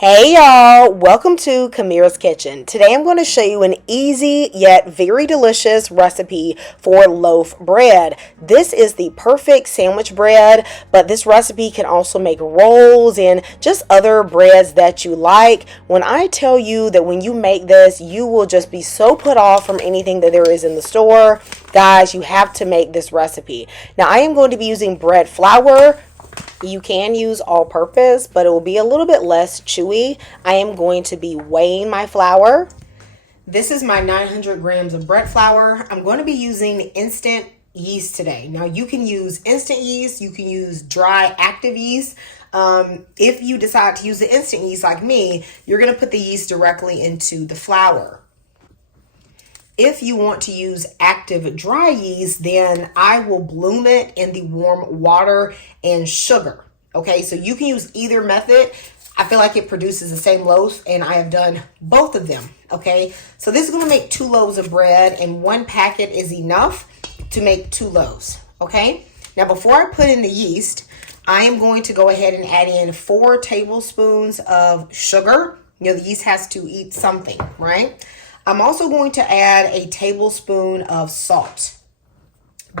Hey y'all, welcome to Kamira's Kitchen. Today I'm going to show you an easy yet very delicious recipe for loaf bread. This is the perfect sandwich bread, but this recipe can also make rolls and just other breads that you like. When I tell you that when you make this, you will just be so put off from anything that there is in the store. Guys, you have to make this recipe. Now I am going to be using bread flour. You can use all-purpose, but it will be a little bit less chewy. I am going to be weighing my flour. This is my 900 grams of bread flour. I'm going to be using instant yeast today. Now you can use instant yeast, you can use dry active yeast. If you decide to use the instant yeast like me, you're going to put the yeast directly into the flour. If you want to use active dry yeast, then I will bloom it in the warm water and sugar. Okay, so you can use either method. I feel like it produces the same loaf, and I have done both of them. Okay, so this is going to make 2 loaves of bread, and 1 packet is enough to make 2 loaves. Okay, now before I put in the yeast, I am going to go ahead and add in 4 tablespoons of sugar. You know, the yeast has to eat something, right? I'm also going to add a tablespoon of salt.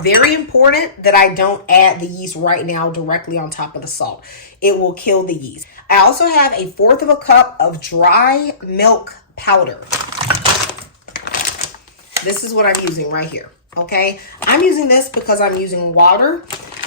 Very important that I don't add the yeast right now directly on top of the salt. It will kill the yeast. I also have 1/4 cup of dry milk powder. This is what I'm using right here, okay? I'm using this because I'm using water,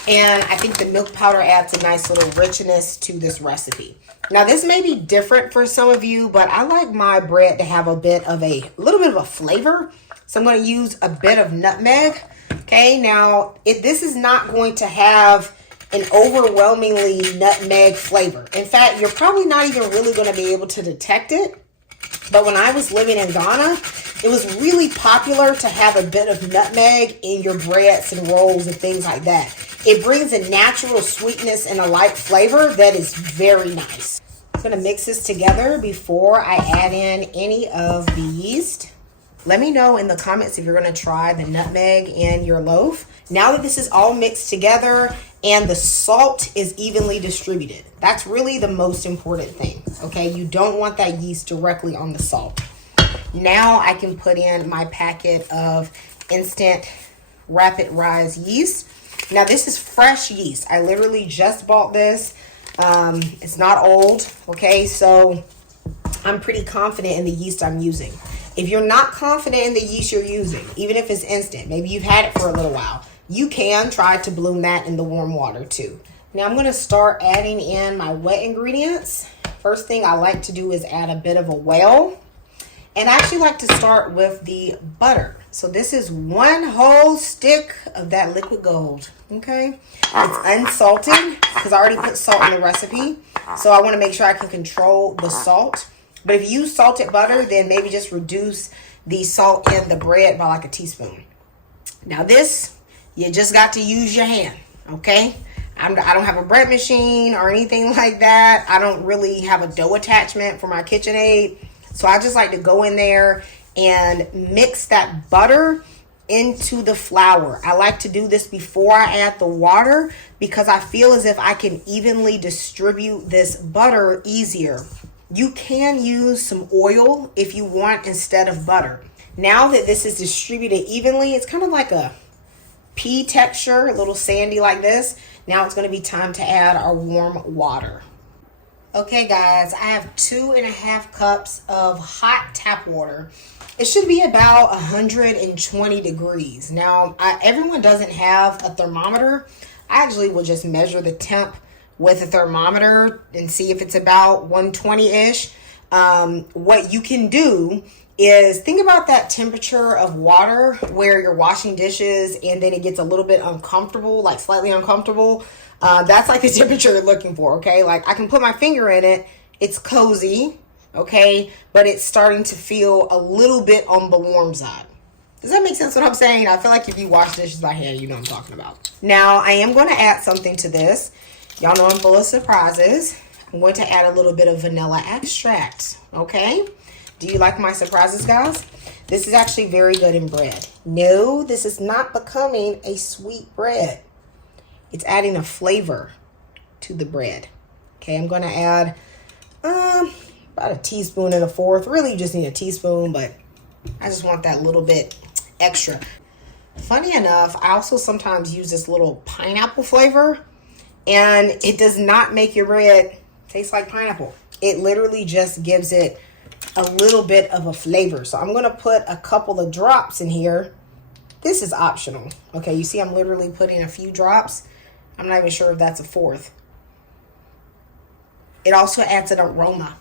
and I think the milk powder adds a nice little richness to this recipe. Now, this may be different for some of you, but I like my bread to have a little bit of a flavor. So I'm going to use a bit of nutmeg. Okay, now this is not going to have an overwhelmingly nutmeg flavor. In fact, you're probably not even really going to be able to detect it. But when I was living in Ghana, it was really popular to have a bit of nutmeg in your breads and rolls and things like that. It brings a natural sweetness and a light flavor that is very nice. I'm going to mix this together before I add in any of the yeast. Let me know in the comments if you're going to try the nutmeg in your loaf. Now that this is all mixed together and the salt is evenly distributed, that's really the most important thing, okay? You don't want that yeast directly on the salt. Now I can put in my packet of instant rapid rise yeast. Now this is fresh yeast. I literally just bought this. It's not old, okay? So I'm pretty confident in the yeast I'm using. If you're not confident in the yeast you're using, even if it's instant, maybe you've had it for a little while, you can try to bloom that in the warm water too. Now I'm going to start adding in my wet ingredients. First thing I like to do is add a bit of a whale. And I actually like to start with the butter. So this is 1 whole stick of that liquid gold, okay? It's unsalted because I already put salt in the recipe. So I want to make sure I can control the salt. But if you use salted butter, then maybe just reduce the salt in the bread by like a teaspoon. Now this, you just got to use your hand, okay? I don't have a bread machine or anything like that. I don't really have a dough attachment for my KitchenAid. So I just like to go in there and mix that butter into the flour. I like to do this before I add the water because I feel as if I can evenly distribute this butter easier. You can use some oil if you want instead of butter. Now that this is distributed evenly, it's kind of like a pea texture, a little sandy like this. Now it's going to be time to add our warm water. Okay guys, I have 2.5 cups of hot tap water. It should be about 120 degrees. Now, everyone doesn't have a thermometer. I actually will just measure the temp with a thermometer and see if it's about 120-ish. What you can do is think about that temperature of water where you're washing dishes and then it gets a little bit uncomfortable, like slightly uncomfortable. That's like the temperature you're looking for, okay? Like I can put my finger in it. It's cozy, okay? But it's starting to feel a little bit on the warm side. Does that make sense what I'm saying? I feel like if you wash dishes by hand, you know what I'm talking about. Now, I am going to add something to this. Y'all know I'm full of surprises. I'm going to add a little bit of vanilla extract, okay? Do you like my surprises, guys? This is actually very good in bread. No, this is not becoming a sweet bread. It's adding a flavor to the bread. Okay, I'm going to add about a teaspoon and a fourth. Really, you just need a teaspoon, but I just want that little bit extra. Funny enough, I also sometimes use this little pineapple flavor, and it does not make your bread taste like pineapple. It literally just gives it a little bit of a flavor. So I'm going to put a couple of drops in here. This is optional. Okay, you see I'm literally putting a few drops. I'm not even sure if that's a fourth. It also adds an aroma.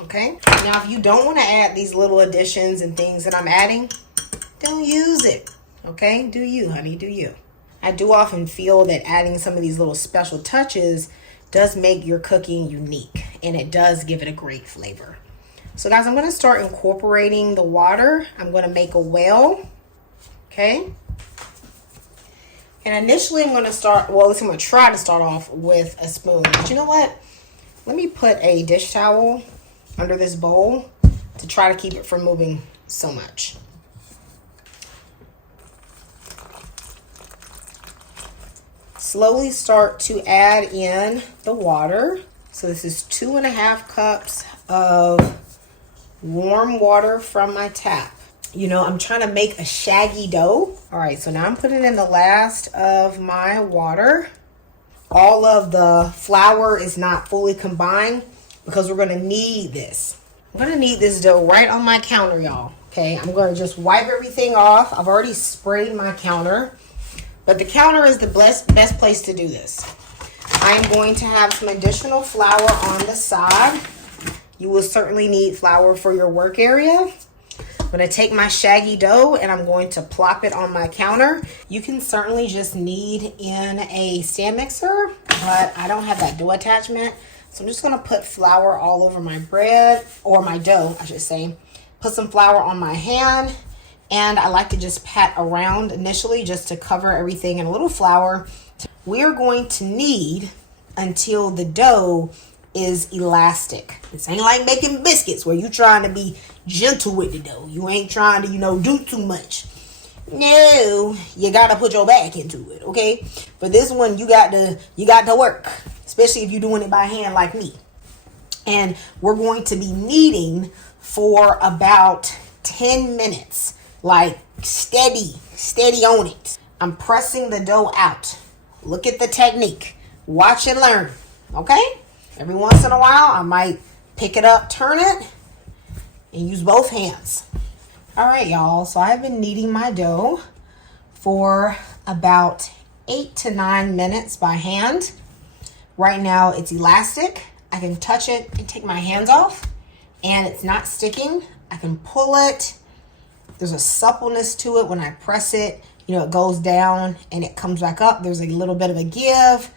Okay, now if you don't want to add these little additions and things that I'm adding, don't use it. Okay, do you, honey, do you. I do often feel that adding some of these little special touches does make your cooking unique, and it does give it a great flavor. So guys, I'm going to start incorporating the water. I'm going to make a well. Okay. And initially I'm going to start, well, I'm going to try to start off with a spoon. But you know what? Let me put a dish towel under this bowl to try to keep it from moving so much. Slowly start to add in the water. So this is 2.5 cups of warm water from my tap. You know, I'm trying to make a shaggy dough. All right, so now I'm putting in the last of my water. All of the flour is not fully combined because we're gonna need this. I'm gonna need this dough right on my counter, y'all. Okay, I'm gonna just wipe everything off. I've already sprayed my counter, but the counter is the best place to do this. I am going to have some additional flour on the side. You will certainly need flour for your work area. I'm going to take my shaggy dough and I'm going to plop it on my counter. You can certainly just knead in a stand mixer, but I don't have that dough attachment. So I'm just going to put flour all over my bread, or my dough, I should say. Put some flour on my hand, and I like to just pat around initially just to cover everything in a little flour. We're going to knead until the dough is elastic. This ain't like making biscuits where you trying to be gentle with the dough. You ain't trying to, do too much. No, you gotta put your back into it, okay? For this one, you got to work, especially if you're doing it by hand like me. And we're going to be kneading for about 10 minutes, like steady on it. I'm pressing the dough out. Look at the technique. Watch and learn, okay? Every once in a while, I might pick it up, turn it, and use both hands. All right, y'all. So I've been kneading my dough for about 8 to 9 minutes by hand. Right now, it's elastic. I can touch it and take my hands off, and it's not sticking. I can pull it. There's a suppleness to it when I press it. It goes down and it comes back up. There's a little bit of a give,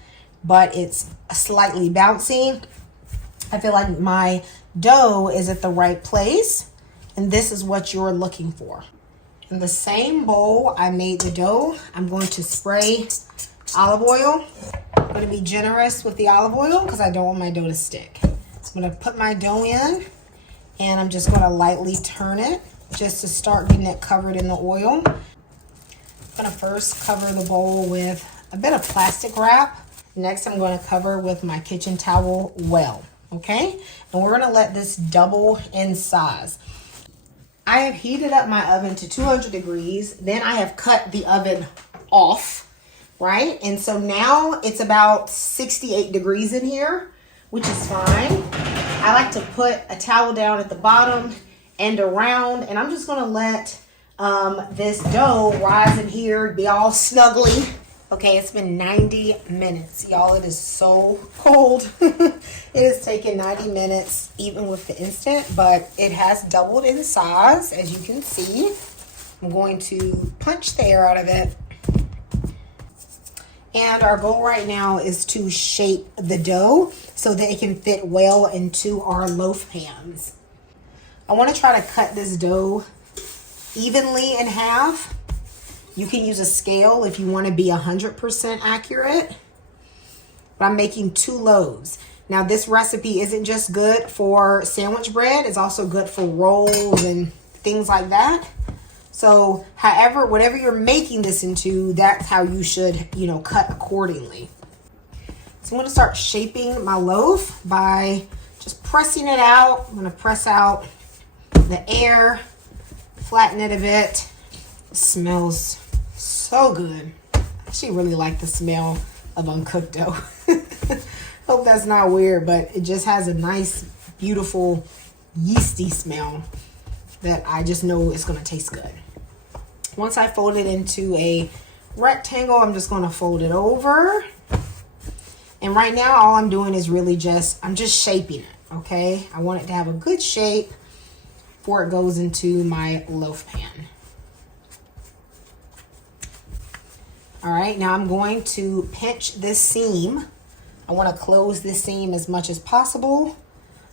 but it's slightly bouncy. I feel like my dough is at the right place, and this is what you're looking for. In the same bowl I made the dough, I'm going to spray olive oil. I'm going to be generous with the olive oil because I don't want my dough to stick. So I'm going to put my dough in, and I'm just going to lightly turn it just to start getting it covered in the oil. I'm going to first cover the bowl with a bit of plastic wrap. Next, I'm going to cover with my kitchen towel well, okay? And we're going to let this double in size. I have heated up my oven to 200 degrees. Then I have cut the oven off, right? And so now it's about 68 degrees in here, which is fine. I like to put a towel down at the bottom and around, and I'm just going to let this dough rise in here, be all snuggly. Okay, it's been 90 minutes. Y'all, it is so cold. It has taken 90 minutes, even with the instant, but it has doubled in size, as you can see. I'm going to punch the air out of it. And our goal right now is to shape the dough so that it can fit well into our loaf pans. I want to try to cut this dough evenly in half. You can use a scale if you want to be 100% accurate. But I'm making 2 loaves. Now, this recipe isn't just good for sandwich bread. It's also good for rolls and things like that. So, however, whatever you're making this into, that's how you should, cut accordingly. So I'm going to start shaping my loaf by just pressing it out. I'm going to press out the air, flatten it a bit. It smells so good. I actually really like the smell of uncooked dough. Hope that's not weird, but it just has a nice, beautiful, yeasty smell that I just know it's going to taste good. Once I fold it into a rectangle, I'm just going to fold it over. And right now, all I'm doing is really I'm just shaping it, okay? I want it to have a good shape before it goes into my loaf pan. All right, now I'm going to pinch this seam. I want to close this seam as much as possible.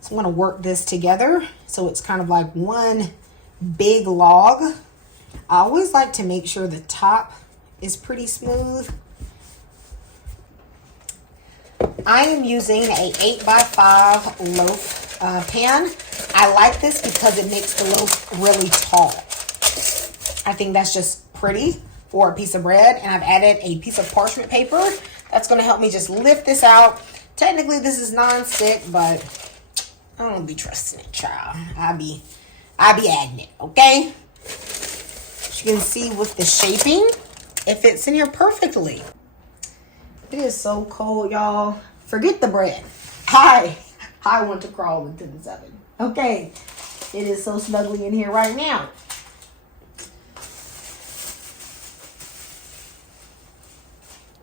So I'm going to work this together so it's kind of like one big log. I always like to make sure the top is pretty smooth. I am using a 8x5 loaf pan. I like this because it makes the loaf really tall. I think that's just pretty for a piece of bread. And I've added a piece of parchment paper. That's going to help me just lift this out. Technically, this is non-stick, but I don't be trusting it, child. I be adding it, okay? As you can see with the shaping, it fits in here perfectly. It is so cold, y'all. Forget the bread. I want to crawl into this oven. Okay, it is so snuggly in here right now.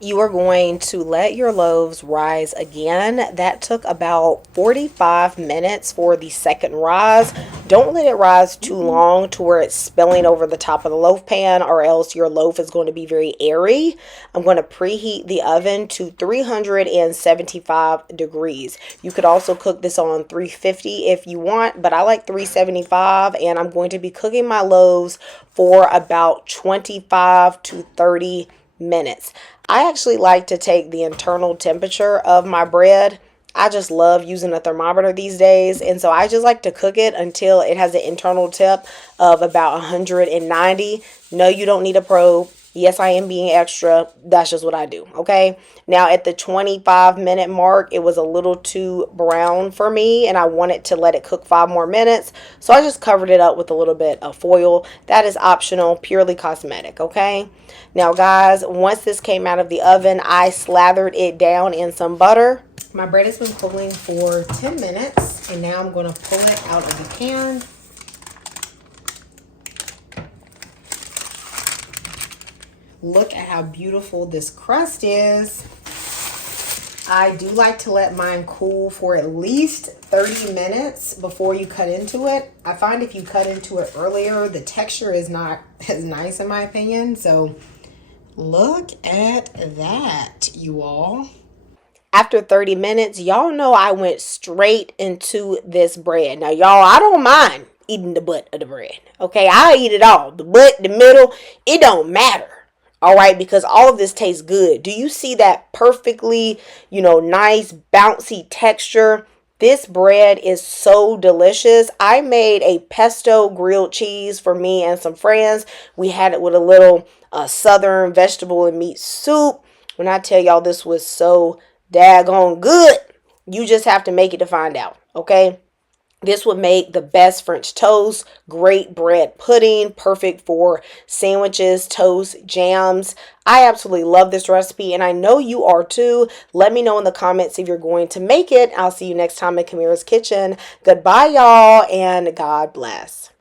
You are going to let your loaves rise again. That took about 45 minutes for the second rise. Don't let it rise too long to where it's spilling over the top of the loaf pan, or else your loaf is going to be very airy. I'm going to preheat the oven to 375 degrees. You could also cook this on 350 if you want, but I like 375, and I'm going to be cooking my loaves for about 25 to 30 minutes. I actually like to take the internal temperature of my bread. I just love using a thermometer these days, and so I just like to cook it until it has an internal temp of about 190. No, you don't need a probe. Yes, I am being extra. That's just what I do, okay? Now, at the 25-minute mark, it was a little too brown for me, and I wanted to let it cook 5 more minutes, so I just covered it up with a little bit of foil. That is optional, purely cosmetic, okay? Now, guys, once this came out of the oven, I slathered it down in some butter. My bread has been cooling for 10 minutes, and now I'm going to pull it out of the pan. Look at how beautiful this crust is. I do like to let mine cool for at least 30 minutes before you cut into it. I find if you cut into it earlier, the texture is not as nice in my opinion. So look at that, you all. After 30 minutes, y'all know I went straight into this bread. Now, y'all, I don't mind eating the butt of the bread. Okay, I eat it all. The butt, the middle, it don't matter. All right, because all of this tastes good. Do you see that perfectly, nice, bouncy texture? This bread is so delicious. I made a pesto grilled cheese for me and some friends. We had it with a little southern vegetable and meat soup. When I tell y'all this was so daggone good, you just have to make it to find out, okay? This would make the best French toast, great bread pudding, perfect for sandwiches, toast, jams. I absolutely love this recipe, and I know you are too. Let me know in the comments if you're going to make it. I'll see you next time in Kamira's Kitchen. Goodbye, y'all, and God bless.